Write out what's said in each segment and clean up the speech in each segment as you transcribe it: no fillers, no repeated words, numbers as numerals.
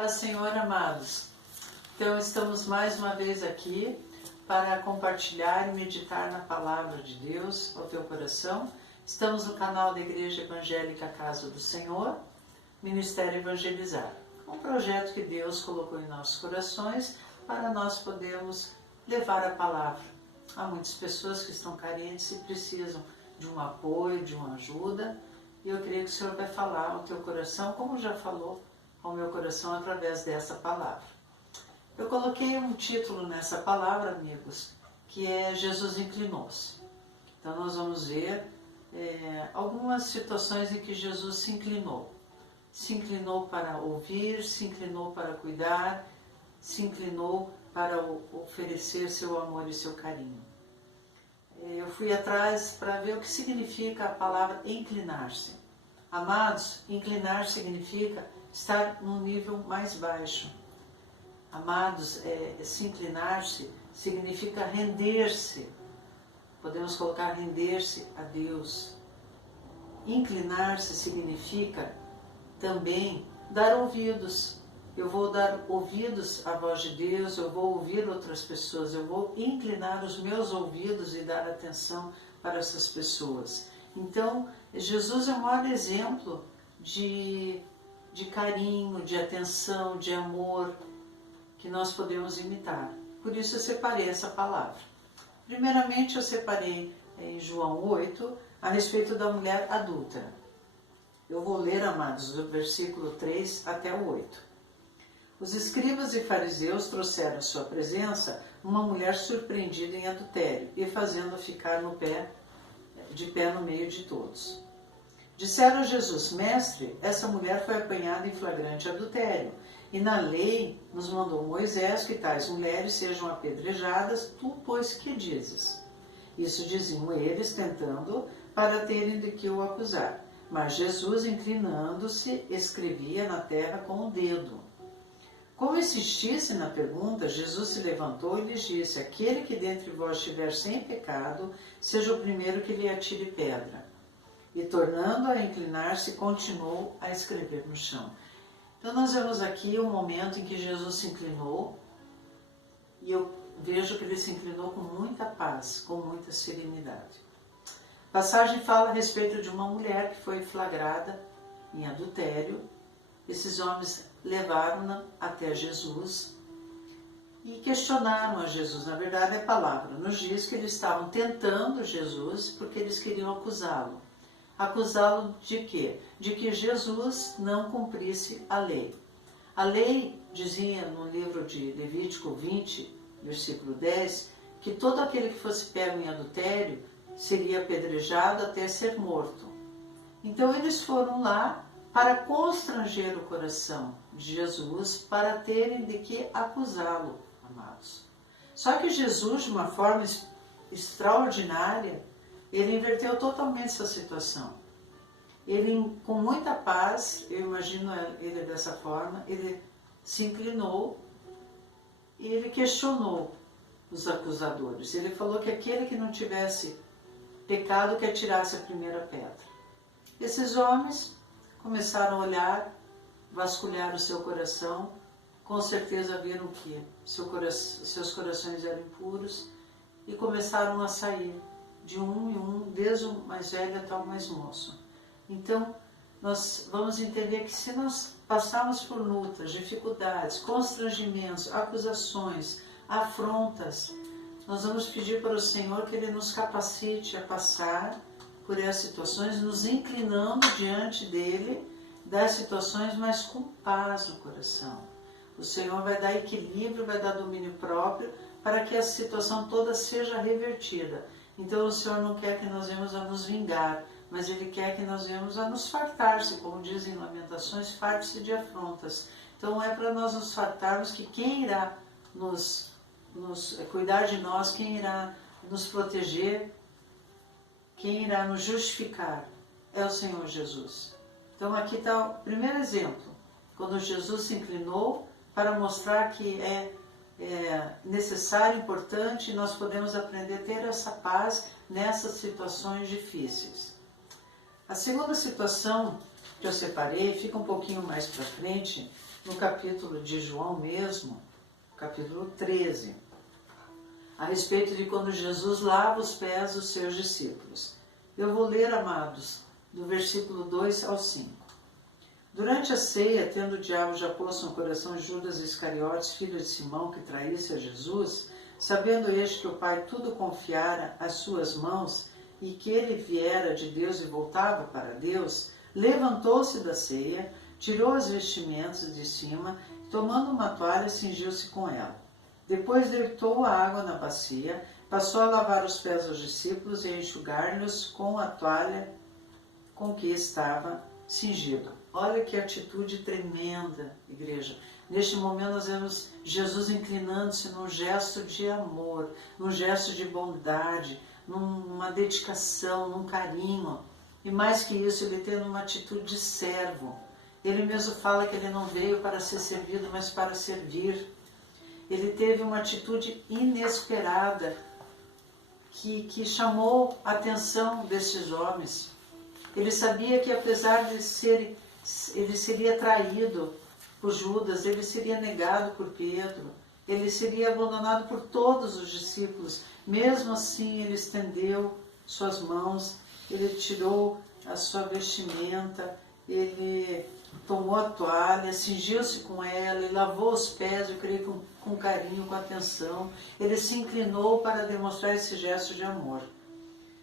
Paz, Senhor, amados. Então, estamos mais uma vez aqui para compartilhar e meditar na Palavra de Deus ao teu coração. Estamos no canal da Igreja Evangélica Casa do Senhor, Ministério Evangelizar. Um projeto que Deus colocou em nossos corações para nós podermos levar a Palavra. Há muitas pessoas que estão carentes e precisam de um apoio, de uma ajuda. E eu creio que o Senhor vai falar ao teu coração, como já falou ao meu coração através dessa palavra. Eu coloquei um título nessa palavra, amigos, que é Jesus inclinou-se. Então nós vamos ver algumas situações em que Jesus se inclinou. Se inclinou para ouvir, se inclinou para cuidar, se inclinou para oferecer seu amor e seu carinho. Eu fui atrás para ver o que significa a palavra inclinar-se. Amados, inclinar significa estar num nível mais baixo. Amados, se inclinar-se significa render-se. Podemos colocar render-se a Deus. Inclinar-se significa também dar ouvidos. Eu vou dar ouvidos à voz de Deus, eu vou ouvir outras pessoas, eu vou inclinar os meus ouvidos e dar atenção para essas pessoas. Então, Jesus é o maior exemplo de carinho, de atenção, de amor que nós podemos imitar. Por isso eu separei essa palavra. Primeiramente eu separei em João 8 a respeito da mulher adúltera. Eu vou ler, amados, do versículo 3 até o 8. Os escribas e fariseus trouxeram à sua presença uma mulher surpreendida em adultério e fazendo-a ficar de pé no meio de todos. Disseram a Jesus: Mestre, essa mulher foi apanhada em flagrante adultério, e na lei nos mandou Moisés que tais mulheres sejam apedrejadas. Tu, pois, que dizes? Isso diziam eles, tentando, para terem de que o acusar. Mas Jesus, inclinando-se, escrevia na terra com o dedo. Como insistisse na pergunta, Jesus se levantou e lhes disse: Aquele que dentre vós estiver sem pecado, seja o primeiro que lhe atire pedra. E tornando a inclinar-se, continuou a escrever no chão. Então nós vemos aqui um momento em que Jesus se inclinou, e eu vejo que ele se inclinou com muita paz, com muita serenidade. A passagem fala a respeito de uma mulher que foi flagrada em adultério. Esses homens levaram-na até Jesus e questionaram a Jesus. Na verdade, a palavra nos diz que eles estavam tentando Jesus porque eles queriam acusá-lo. Acusá-lo de quê? De que Jesus não cumprisse a lei. A lei dizia no livro de Levítico 20, versículo 10, que todo aquele que fosse pego em adultério seria apedrejado até ser morto. Então eles foram lá para constranger o coração de Jesus, para terem de que acusá-lo, amados. Só que Jesus, de uma forma extraordinária, ele inverteu totalmente essa situação. Ele, com muita paz, eu imagino ele dessa forma, ele se inclinou e ele questionou os acusadores. Ele falou que aquele que não tivesse pecado que atirasse a primeira pedra. Esses homens começaram a olhar, vasculhar o seu coração, com certeza viram que seus corações eram impuros e começaram a sair de um em um, desde o mais velho até o mais moço. Então, nós vamos entender que se nós passarmos por lutas, dificuldades, constrangimentos, acusações, afrontas, nós vamos pedir para o Senhor que Ele nos capacite a passar por essas situações, nos inclinando diante dele, das situações, mas com paz no coração. O Senhor vai dar equilíbrio, vai dar domínio próprio, para que a situação toda seja revertida. Então o Senhor não quer que nós venhamos a nos vingar, mas Ele quer que nós venhamos a nos fartar-se, como dizem Lamentações, farte-se de afrontas. Então é para nós nos fartarmos que quem irá nos cuidar de nós, quem irá nos proteger, quem irá nos justificar é o Senhor Jesus. Então aqui está o primeiro exemplo, quando Jesus se inclinou para mostrar que é necessário, importante, e nós podemos aprender a ter essa paz nessas situações difíceis. A segunda situação que eu separei fica um pouquinho mais para frente, no capítulo de João mesmo, capítulo 13, a respeito de quando Jesus lava os pés dos seus discípulos. Eu vou ler, amados, do versículo 2 ao 5. Durante a ceia, tendo o diabo já posto no coração de Judas Iscariotes, filho de Simão, que traísse a Jesus, sabendo este que o Pai tudo confiara às suas mãos e que ele viera de Deus e voltava para Deus, levantou-se da ceia, tirou as vestimentas de cima e, tomando uma toalha, cingiu-se com ela. Depois deitou a água na bacia, passou a lavar os pés dos discípulos e a enxugar-lhes com a toalha com que estava cingido. Olha que atitude tremenda, igreja. Neste momento nós vemos Jesus inclinando-se num gesto de amor, num gesto de bondade, numa dedicação, num carinho. E mais que isso, ele tendo uma atitude de servo. Ele mesmo fala que ele não veio para ser servido, mas para servir. Ele teve uma atitude inesperada que chamou a atenção desses homens. Ele sabia que apesar de ele seria traído por Judas, ele seria negado por Pedro, ele seria abandonado por todos os discípulos. Mesmo assim, ele estendeu suas mãos, ele tirou a sua vestimenta, ele tomou a toalha, cingiu-se com ela, ele lavou os pés, eu creio, com carinho, com atenção. Ele se inclinou para demonstrar esse gesto de amor.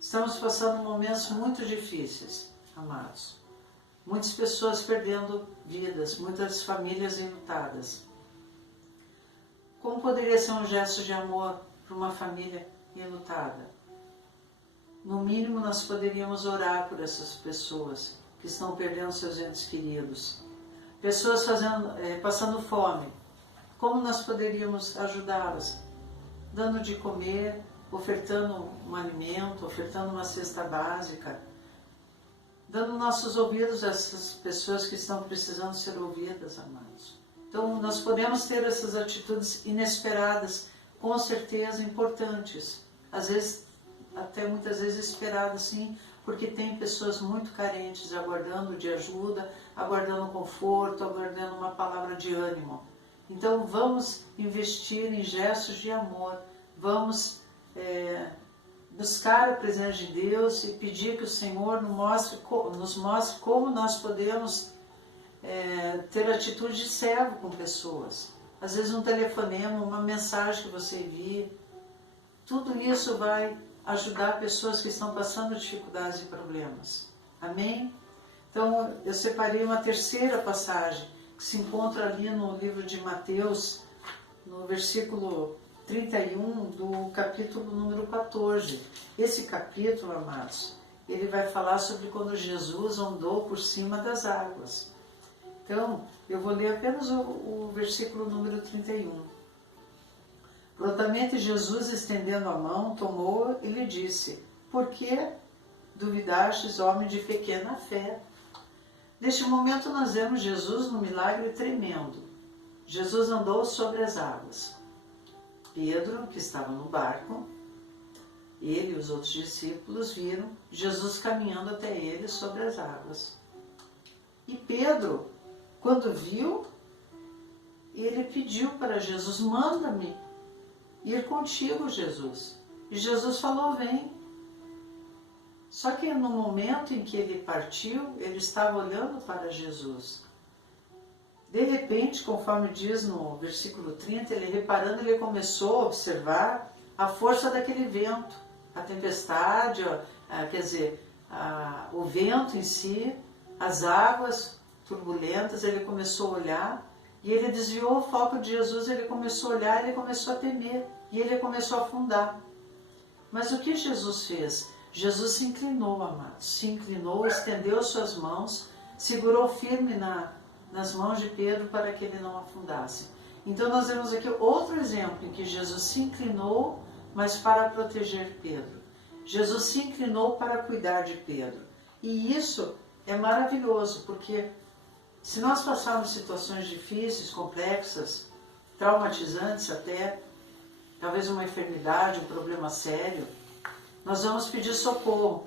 Estamos passando momentos muito difíceis, amados. Muitas pessoas perdendo vidas, muitas famílias enlutadas. Como poderia ser um gesto de amor para uma família enlutada? No mínimo, nós poderíamos orar por essas pessoas que estão perdendo seus entes queridos. Pessoas passando fome. Como nós poderíamos ajudá-las? Dando de comer, ofertando um alimento, ofertando uma cesta básica, dando nossos ouvidos a essas pessoas que estão precisando ser ouvidas, amados. Então, nós podemos ter essas atitudes inesperadas, com certeza importantes, às vezes, até muitas vezes esperadas, sim, porque tem pessoas muito carentes, aguardando de ajuda, aguardando conforto, aguardando uma palavra de ânimo. Então, vamos investir em gestos de amor, vamos buscar a presença de Deus e pedir que o Senhor nos mostre como nós podemos ter atitude de servo com pessoas. Às vezes um telefonema, uma mensagem que você envia, tudo isso vai ajudar pessoas que estão passando dificuldades e problemas. Amém? Então eu separei uma terceira passagem que se encontra ali no livro de Mateus, no versículo 31 do capítulo número 14. Esse capítulo, amados, ele vai falar sobre quando Jesus andou por cima das águas. Então, eu vou ler apenas o versículo número 31. Prontamente Jesus, estendendo a mão, tomou e lhe disse: por que duvidastes, homem de pequena fé? Neste momento nós vemos Jesus num milagre tremendo. Jesus andou sobre as águas. Pedro, que estava no barco, ele e os outros discípulos viram Jesus caminhando até eles sobre as águas. E Pedro, quando viu, ele pediu para Jesus: manda-me ir contigo, Jesus. E Jesus falou: vem. Só que no momento em que ele partiu, ele estava olhando para Jesus. De repente, conforme diz no versículo 30, ele reparando, ele começou a observar a força daquele vento, a tempestade, o vento em si, as águas turbulentas. Ele começou a olhar e ele desviou o foco de Jesus, ele começou a olhar, ele começou a temer e ele começou a afundar. Mas o que Jesus fez? Jesus se inclinou, amados, se inclinou, estendeu suas mãos, segurou firme nas mãos de Pedro para que ele não afundasse. Então nós vemos aqui outro exemplo em que Jesus se inclinou, mas para proteger Pedro. Jesus se inclinou para cuidar de Pedro. E isso é maravilhoso, porque se nós passarmos situações difíceis, complexas, traumatizantes até, talvez uma enfermidade, um problema sério, nós vamos pedir socorro.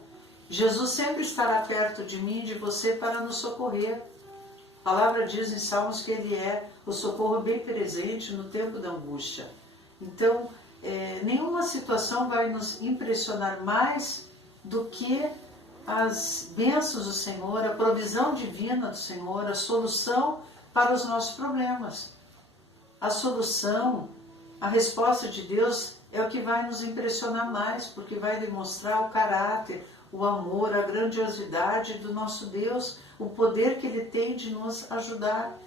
Jesus sempre estará perto de mim e de você para nos socorrer. A palavra diz em Salmos que Ele é o socorro bem presente no tempo da angústia. Então, nenhuma situação vai nos impressionar mais do que as bênçãos do Senhor, a provisão divina do Senhor, a solução para os nossos problemas. A solução, a resposta de Deus é o que vai nos impressionar mais, porque vai demonstrar o caráter, o amor, a grandiosidade do nosso Deus, o poder que Ele tem de nos ajudar.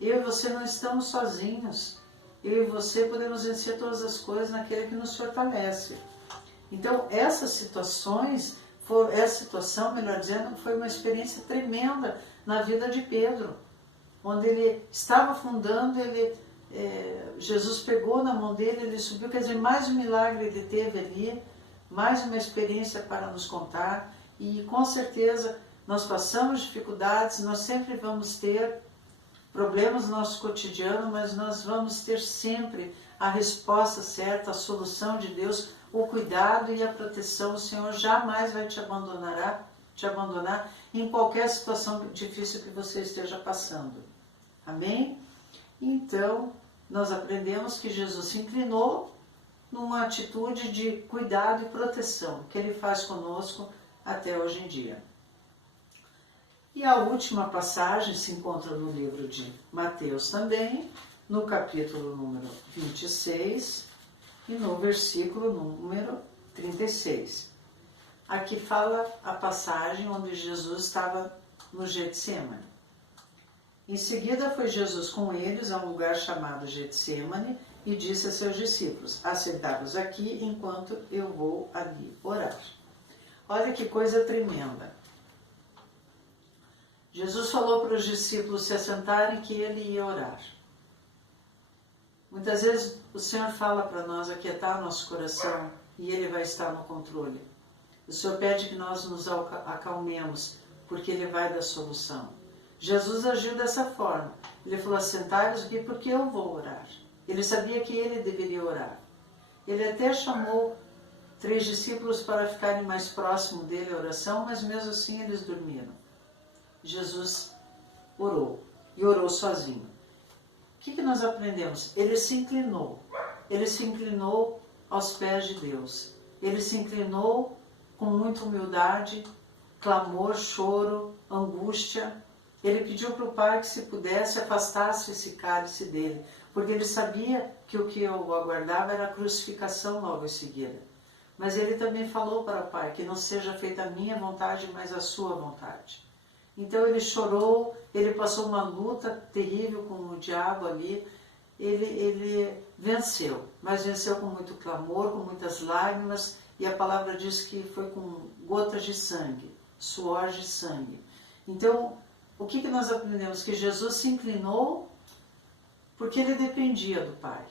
Eu e você não estamos sozinhos. Eu e você podemos vencer todas as coisas naquele que nos fortalece. Então, essa situação, melhor dizendo, foi uma experiência tremenda na vida de Pedro, onde ele estava afundando, Jesus pegou na mão dele, ele subiu, quer dizer, mais um milagre ele teve ali, mais uma experiência para nos contar, e com certeza nós passamos dificuldades, nós sempre vamos ter problemas no nosso cotidiano, mas nós vamos ter sempre a resposta certa, a solução de Deus, o cuidado e a proteção. O Senhor jamais vai te abandonar em qualquer situação difícil que você esteja passando. Amém? Então, nós aprendemos que Jesus se inclinou numa atitude de cuidado e proteção, que Ele faz conosco até hoje em dia. E a última passagem se encontra no livro de Mateus também, no capítulo número 26 e no versículo número 36. Aqui fala a passagem onde Jesus estava no Getsemane. Em seguida foi Jesus com eles a um lugar chamado Getsemane e disse a seus discípulos: assentai-vos aqui enquanto eu vou ali orar. Olha que coisa tremenda. Jesus falou para os discípulos se assentarem que ele ia orar. Muitas vezes o Senhor fala para nós aquietar nosso coração e Ele vai estar no controle. O Senhor pede que nós nos acalmemos, porque Ele vai dar solução. Jesus agiu dessa forma. Ele falou: assentai-vos aqui porque eu vou orar. Ele sabia que ele deveria orar. Ele até chamou 3 discípulos para ficarem mais próximo dele a oração, mas mesmo assim eles dormiram. Jesus orou, e orou sozinho. O que nós aprendemos? Ele se inclinou aos pés de Deus. Ele se inclinou com muita humildade, clamor, choro, angústia. Ele pediu para o Pai que, se pudesse, afastasse esse cálice dele, porque ele sabia que o que eu aguardava era a crucificação logo em seguida. Mas ele também falou para o Pai que não seja feita a minha vontade, mas a sua vontade. Então ele chorou, ele passou uma luta terrível com o diabo ali, ele venceu, mas venceu com muito clamor, com muitas lágrimas, e a palavra diz que foi com gotas de sangue, suor de sangue. Então, o que nós aprendemos? Que Jesus se inclinou porque ele dependia do Pai.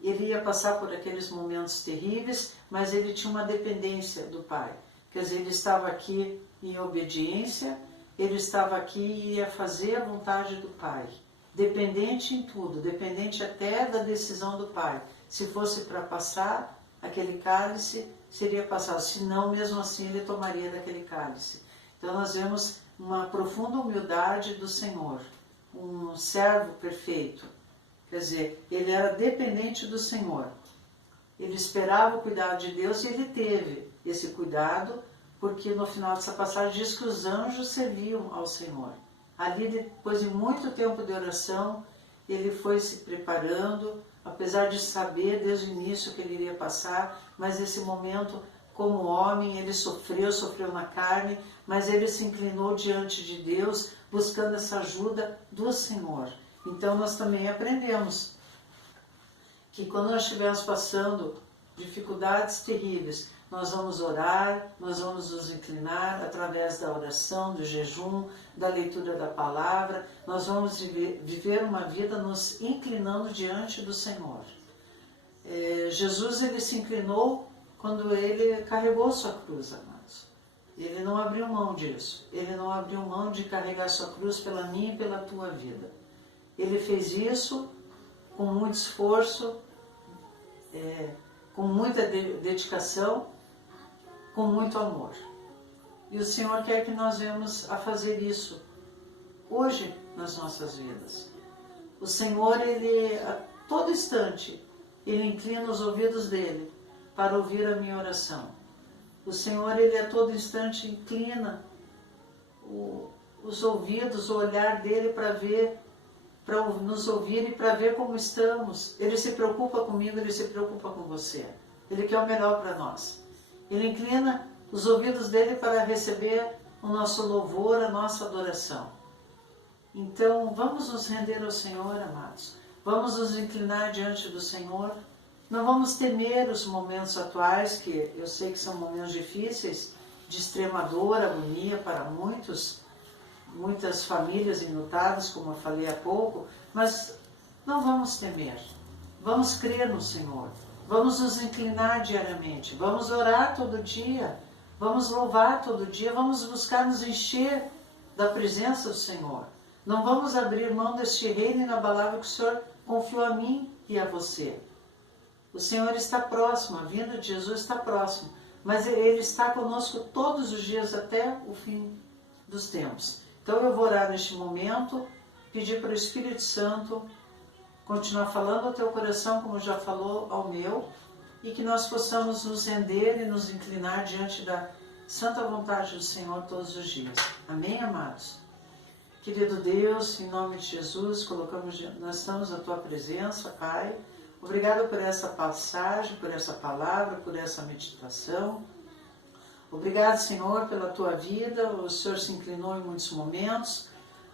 Ele ia passar por aqueles momentos terríveis, mas ele tinha uma dependência do Pai. Quer dizer, ele estava aqui em obediência, ele estava aqui e ia fazer a vontade do Pai. Dependente em tudo, dependente até da decisão do Pai. Se fosse para passar aquele cálice, seria passado. Se não, mesmo assim, ele tomaria daquele cálice. Então nós vemos uma profunda humildade do Senhor, um servo perfeito. Quer dizer, ele era dependente do Senhor. Ele esperava o cuidado de Deus e ele teve esse cuidado, porque no final dessa passagem diz que os anjos serviam ao Senhor. Ali, depois de muito tempo de oração, ele foi se preparando, apesar de saber desde o início que ele iria passar, mas nesse momento, como homem, ele sofreu na carne, mas ele se inclinou diante de Deus, buscando essa ajuda do Senhor. Então nós também aprendemos que quando nós estivermos passando dificuldades terríveis, nós vamos orar, nós vamos nos inclinar através da oração, do jejum, da leitura da palavra, nós vamos viver uma vida nos inclinando diante do Senhor. Jesus, ele se inclinou quando ele carregou sua cruz, amados. Ele não abriu mão disso, ele não abriu mão de carregar sua cruz pela minha e pela tua vida. Ele fez isso com muito esforço, com muita dedicação, com muito amor. E o Senhor quer que nós venhamos a fazer isso hoje nas nossas vidas. O Senhor, Ele, a todo instante, Ele inclina os ouvidos dEle para ouvir a minha oração. O Senhor, Ele a todo instante inclina os ouvidos, o olhar dEle para ver, para nos ouvir e para ver como estamos. Ele se preocupa comigo, Ele se preocupa com você. Ele quer o melhor para nós. Ele inclina os ouvidos dEle para receber o nosso louvor, a nossa adoração. Então, vamos nos render ao Senhor, amados. Vamos nos inclinar diante do Senhor. Não vamos temer os momentos atuais, que eu sei que são momentos difíceis, de extrema dor, agonia para muitas famílias enlutadas, como eu falei há pouco, mas não vamos temer. Vamos crer no Senhor. Vamos nos inclinar diariamente. Vamos orar todo dia. Vamos louvar todo dia. Vamos buscar nos encher da presença do Senhor. Não vamos abrir mão deste reino inabalável que o Senhor confiou a mim e a você. O Senhor está próximo, a vinda de Jesus está próximo, mas Ele está conosco todos os dias até o fim dos tempos. Então eu vou orar neste momento, pedir para o Espírito Santo continuar falando ao teu coração, como já falou ao meu, e que nós possamos nos render e nos inclinar diante da santa vontade do Senhor todos os dias. Amém, amados? Querido Deus, em nome de Jesus, nós estamos na Tua presença, Pai. Obrigado por essa passagem, por essa palavra, por essa meditação. Obrigado, Senhor, pela Tua vida. O Senhor se inclinou em muitos momentos.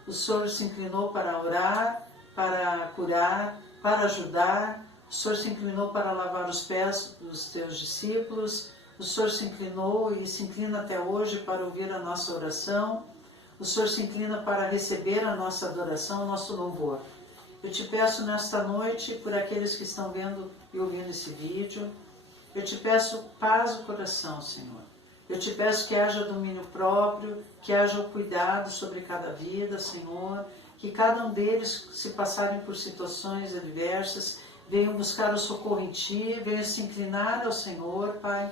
O Senhor se inclinou para orar, para curar, para ajudar. O Senhor se inclinou para lavar os pés dos Teus discípulos. O Senhor se inclinou e se inclina até hoje para ouvir a nossa oração. O Senhor se inclina para receber a nossa adoração, o nosso louvor. Eu te peço nesta noite, por aqueles que estão vendo e ouvindo esse vídeo, eu te peço paz no coração, Senhor. Eu te peço que haja domínio próprio, que haja o cuidado sobre cada vida, Senhor, que cada um deles, se passarem por situações adversas, venham buscar o socorro em Ti, venham se inclinar ao Senhor, Pai.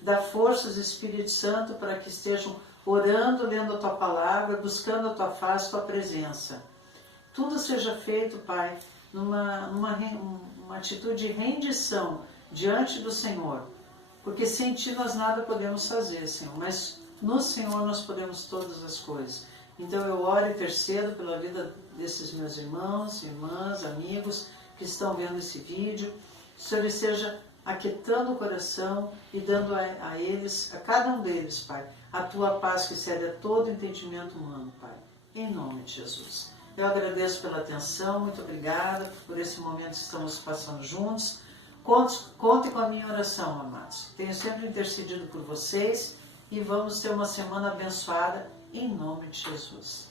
Dá forças, Espírito Santo, para que estejam orando, lendo a Tua palavra, buscando a Tua face, Tua presença. Tudo seja feito, Pai, numa atitude de rendição diante do Senhor. Porque sem Ti nós nada podemos fazer, Senhor, mas no Senhor nós podemos todas as coisas. Então eu oro e intercedo pela vida desses meus irmãos, irmãs, amigos que estão vendo esse vídeo. Que o Senhor esteja aquietando o coração e dando a eles, a cada um deles, Pai, a Tua paz que excede a todo entendimento humano, Pai. Em nome de Jesus. Eu agradeço pela atenção, muito obrigada por esse momento que estamos passando juntos. Contem com a minha oração, amados. Tenho sempre intercedido por vocês e vamos ter uma semana abençoada em nome de Jesus.